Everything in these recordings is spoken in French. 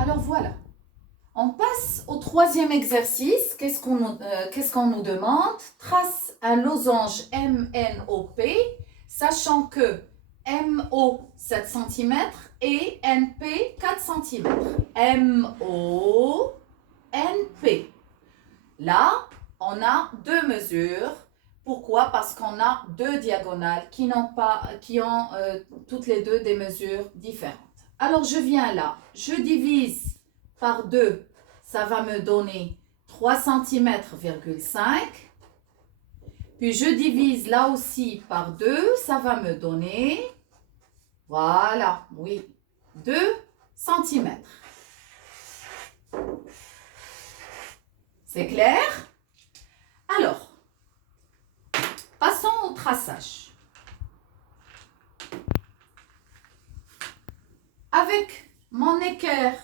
Alors voilà, on passe au troisième exercice. Qu'est-ce qu'on nous demande? Trace un losange MNOP, sachant que MO 7 cm et NP 4 cm. MO, NP. Là, on a deux mesures. Pourquoi? Parce qu'on a deux diagonales qui ont toutes les deux des mesures différentes. Alors, je viens là, je divise par 2, ça va me donner 3 cm,5. Puis, je divise là aussi par 2, ça va me donner, voilà, oui, 2 cm. C'est clair? Alors, passons au traçage. Avec mon équerre,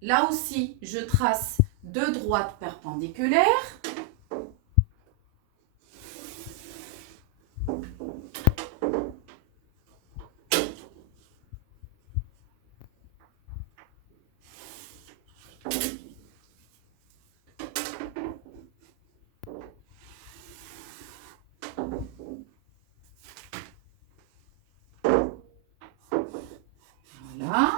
là aussi, je trace deux droites perpendiculaires. Voilà.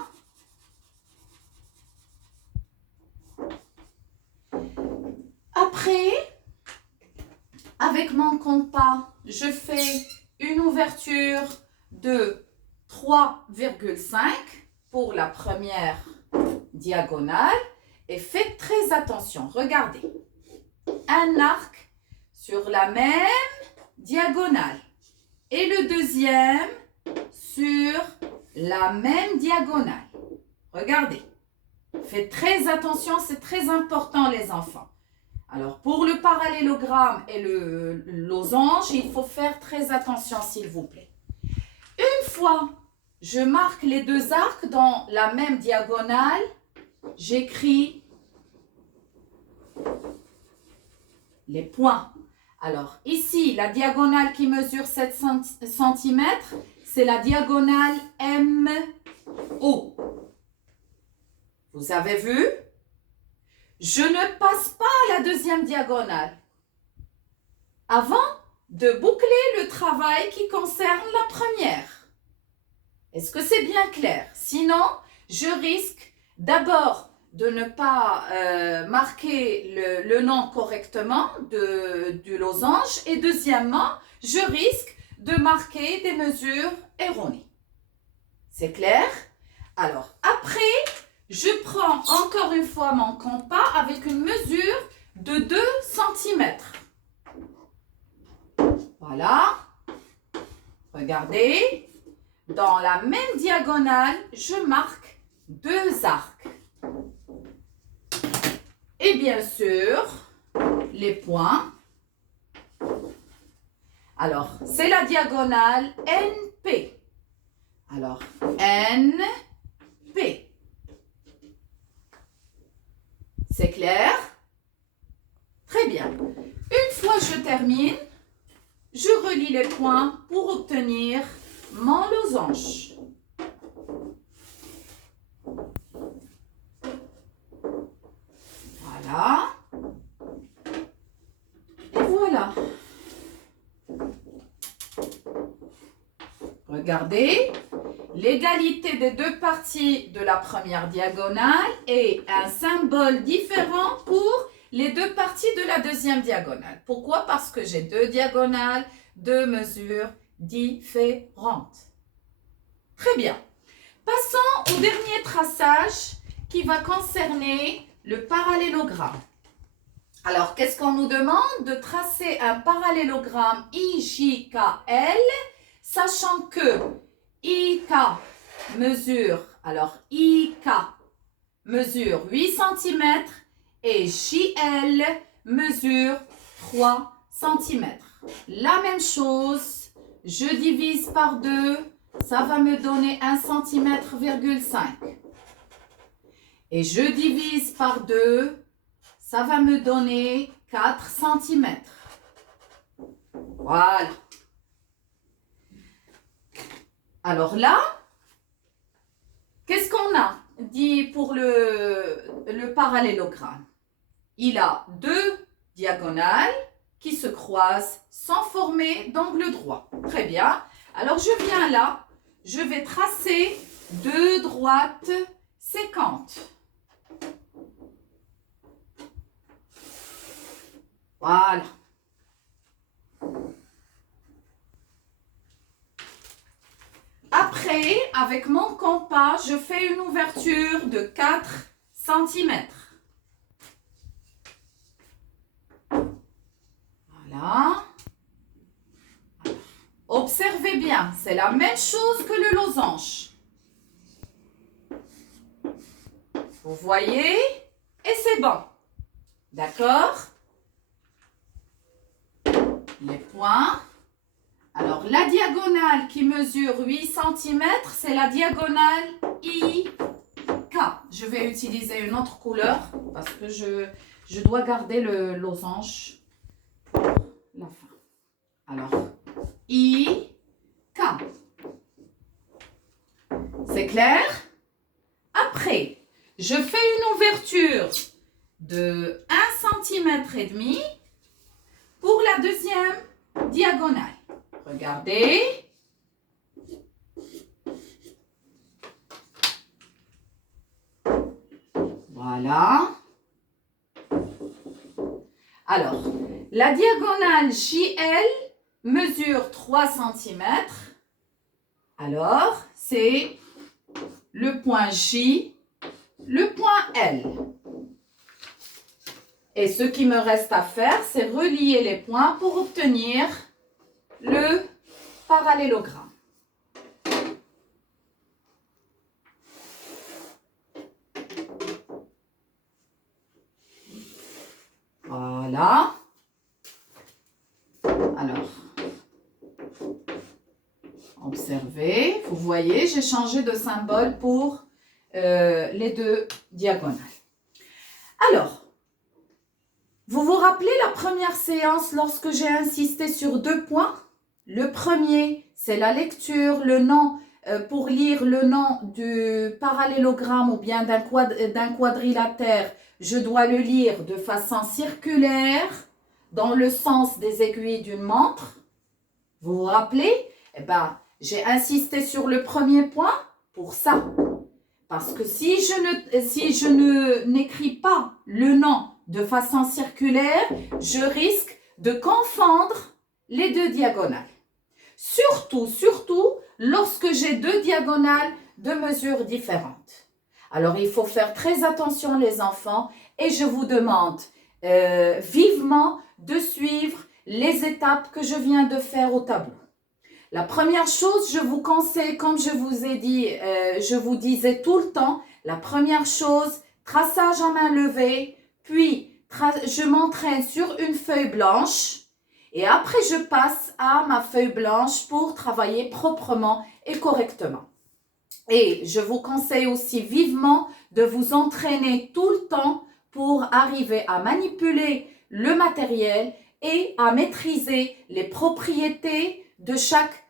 Après, avec mon compas, je fais une ouverture de 3,5 pour la première diagonale. Et faites très attention, regardez. Un arc sur la même diagonale. Et le deuxième sur la même diagonale. Regardez. Faites très attention, c'est très important les enfants. Alors pour le parallélogramme et le losange, il faut faire très attention s'il vous plaît. Une fois je marque les deux arcs dans la même diagonale, j'écris les points. Alors ici, la diagonale qui mesure 7 cm, c'est la diagonale MO. Vous avez vu? Je ne passe pas à la deuxième diagonale avant de boucler le travail qui concerne la première. Est-ce que c'est bien clair? Sinon, je risque d'abord de ne pas marquer le nom correctement du losange et deuxièmement, je risque de marquer des mesures erronées. C'est clair? Alors, après, je prends encore une fois mon compas avec une mesure de 2 cm. Voilà. Regardez. Dans la même diagonale, je marque deux arcs. Et bien sûr, les points. Alors, c'est la diagonale NP. Alors, NP. C'est clair? Très bien. Une fois que je termine, je relie les points pour obtenir mon losange. Voilà. Et voilà. Regardez, l'égalité des deux parties de la première diagonale est un symbole différent pour les deux parties de la deuxième diagonale. Pourquoi? Parce que j'ai deux diagonales, deux mesures différentes. Très bien. Passons au dernier traçage qui va concerner le parallélogramme. Alors, qu'est-ce qu'on nous demande? De tracer un parallélogramme IJKL, sachant que IK mesure, IK mesure 8 cm et JL mesure 3 cm. La même chose, je divise par 2, ça va me donner 1 cm,5. Et je divise par 2, ça va me donner 4 cm. Voilà. Alors là, qu'est-ce qu'on a? dit pour le parallélogramme. Il a deux diagonales qui se croisent sans former d'angle droit. Très bien. Alors, je viens là. Je vais tracer deux droites séquentes. Voilà. Après, avec mon compas, je fais une ouverture de 4 cm. Voilà. Observez bien, c'est la même chose que le losange. Vous voyez? Et c'est bon. D'accord? Les points. Alors, la diagonale qui mesure 8 cm, c'est la diagonale IK. Je vais utiliser une autre couleur parce que je dois garder le losange pour la fin. Alors, IK. C'est clair? Après, je fais une ouverture de 1,5 cm pour la deuxième diagonale. Regardez. Voilà. Alors, la diagonale JL mesure 3 cm. Alors, c'est le point J, le point L. Et ce qui me reste à faire, c'est relier les points pour obtenir le parallélogramme. Voilà. Alors, observez, vous voyez, j'ai changé de symbole pour les deux diagonales. Alors, vous vous rappelez la première séance lorsque j'ai insisté sur 2 points? Le premier, c'est la lecture, le nom, pour lire le nom du parallélogramme ou bien d'un quadrilatère, je dois le lire de façon circulaire dans le sens des aiguilles d'une montre. Vous vous rappelez? Eh bien, j'ai insisté sur le premier point pour ça. Parce que si je n'écris pas le nom de façon circulaire, je risque de confondre les deux diagonales. Surtout, lorsque j'ai deux diagonales de mesures différentes. Alors, il faut faire très attention les enfants et je vous demande vivement de suivre les étapes que je viens de faire au tableau. La première chose, je vous conseille, comme je vous ai dit, je vous disais tout le temps, la première chose, traçage à main levée, puis je m'entraîne sur une feuille blanche et après je passe à ma feuille blanche pour travailler proprement et correctement. Et je vous conseille aussi vivement de vous entraîner tout le temps pour arriver à manipuler le matériel et à maîtriser les propriétés de chaque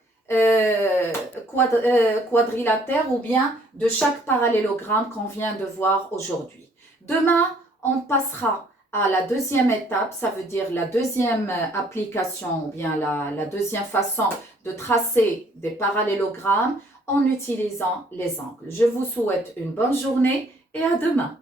quadrilatère ou bien de chaque parallélogramme qu'on vient de voir aujourd'hui. Demain, on passera à la deuxième étape, ça veut dire la deuxième application ou bien la deuxième façon de tracer des parallélogrammes en utilisant les angles. Je vous souhaite une bonne journée et à demain.